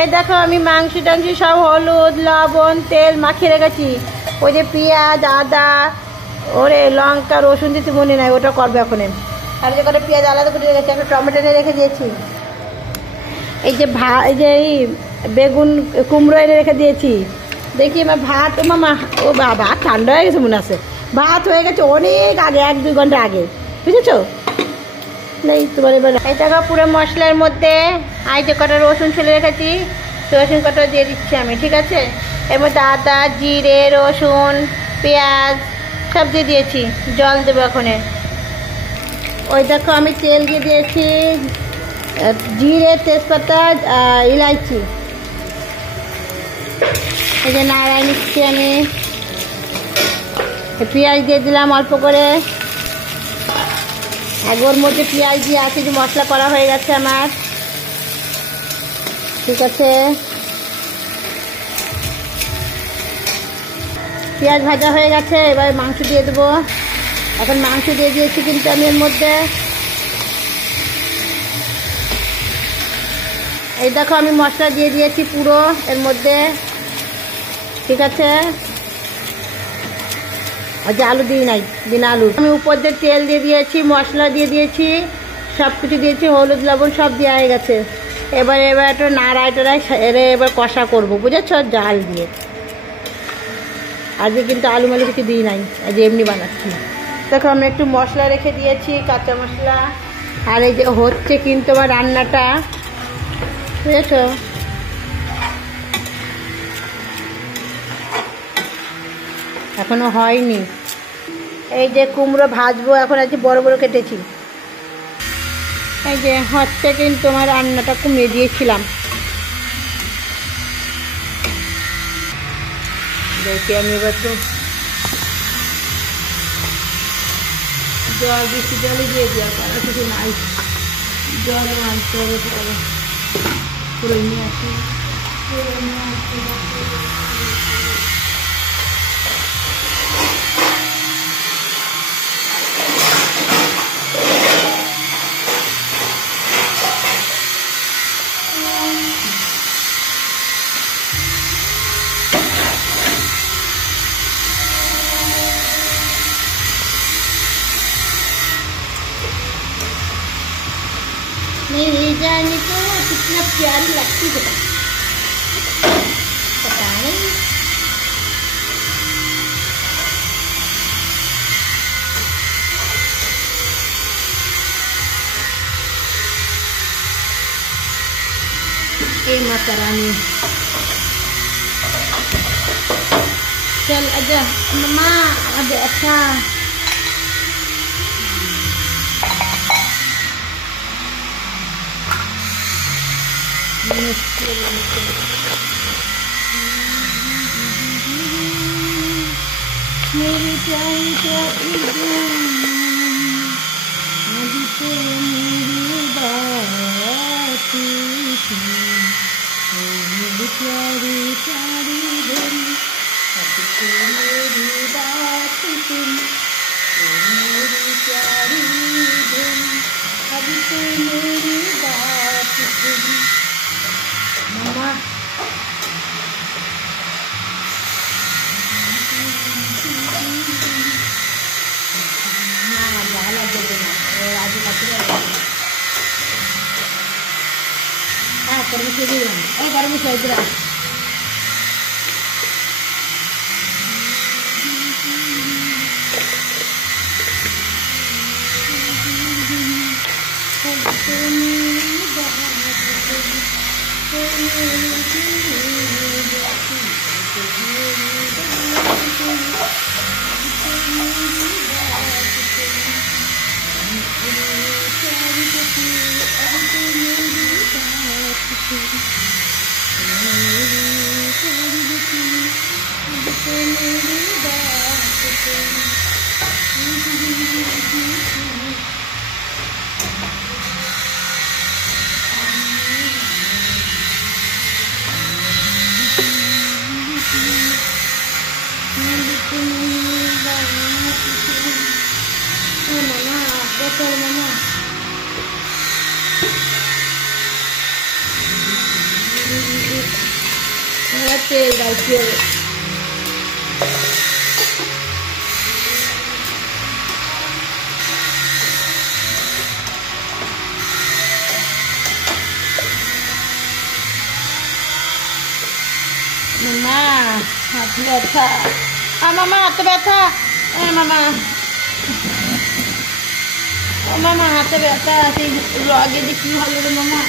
এই দেখো আমি মাংস টাংস সব হলুদ লবণ তেল মাখিয়ে রেখেছি। ওই যে পেঁয়াজ আদা ওরে লঙ্কা রসুন দিতে মনে নাই, ওটা করবে এখন। আর যে করে পেঁয়াজ আলাদা করে রেখেছি, একটা টমেটো এনে রেখে দিয়েছি। এই যে এই যে এই বেগুন কুমড়ো এনে রেখে দিয়েছি। দেখি আমার ভাত, ও মামা ও বাবা ঠান্ডা হয়ে গেছে মনে আছে, ভাত হয়ে গেছে অনেক আগে, 1-2 ঘন্টা আগে, বুঝেছো? নেই তোমার এবার এই দেখো পুরো মশলার মধ্যে এই যে কটা রসুন ছুলে রেখেছি, রসুন কটা দিয়ে দিচ্ছি আমি, ঠিক আছে? এর মধ্যে আদা জিরে রসুন পেঁয়াজ সব দিয়ে দিয়েছি, জল দেবো এখনে। ওই দেখো আমি তেল দিয়ে দিয়েছি, জিরে তেজপাতা ইলাইচি, এই যে নাড়াই নিচ্ছি আমি। পেঁয়াজ দিয়ে দিলাম অল্প করে, ওর মধ্যে পেঁয়াজ দিয়ে আছে যে মশলা করা হয়ে গেছে আমার, ঠিক আছে? পেঁয়াজ ভাজা হয়ে গেছে, এবার মাংস দিয়ে দেবো। এখন মাংস দিয়ে দিয়েছি কিন্তু আমি এর মধ্যে। এই দেখো আমি মশলা দিয়ে দিয়েছি পুরো এর মধ্যে, ঠিক আছে? যে আলু দিই নাই, বিনা আলু। আমি উপর দিয়ে তেল দিয়ে দিয়েছি, মশলা দিয়ে দিয়েছি, সব কিছু দিয়েছি, হলুদ লবণ সব দেওয়া হয়ে গেছে। এবার একটু নাড়াই টাড়াই এবার কষা করবো, বুঝেছ? জাল দিয়ে। আজকে কিন্তু আলু মালু কিছু দিই নাই, আজকে এমনি বানাচ্ছি। দেখো আমি একটু মশলা রেখে দিয়েছি, কাঁচা মশলা। আর এই যে হচ্ছে কিন্তু আমার রান্নাটা, বুঝেছ? এখনো হয়নি। এই যে কুমড়ো ভাজবো এখন, আছে বড় বড় কেটেছি। এই যে হচ্ছে কিন্তু আমার রান্নাটা কমিয়ে দিয়েছিলাম, দেখি আমি এবার তো জল বেশি জলই দিয়ে দেওয়া, আর কিছু নাই, জলও আনতে হবে, পুরো নিয়ে আসি। मेरी जानी तो कितना प्यारी लगती है, पता नहीं। ए माता रानी, चल आजा मम्मा, अब अच्छा मेरी प्यारी प्यारी अभी तो मेरी बात थी, मेरी प्यारी प्यारी धन, अभी तो मेरी बात सुन, मेरी प्यारी धन, अभी तो मेरी बात सुन। मम्मा permisi dulu. Permisi aja. তেল দাও তেল। মামা হাত ব্যথা, মামা হাতে ব্যথা, মামা ও মামা হাতে ব্যথা, সেই আগে যে কি হলো রে মামা।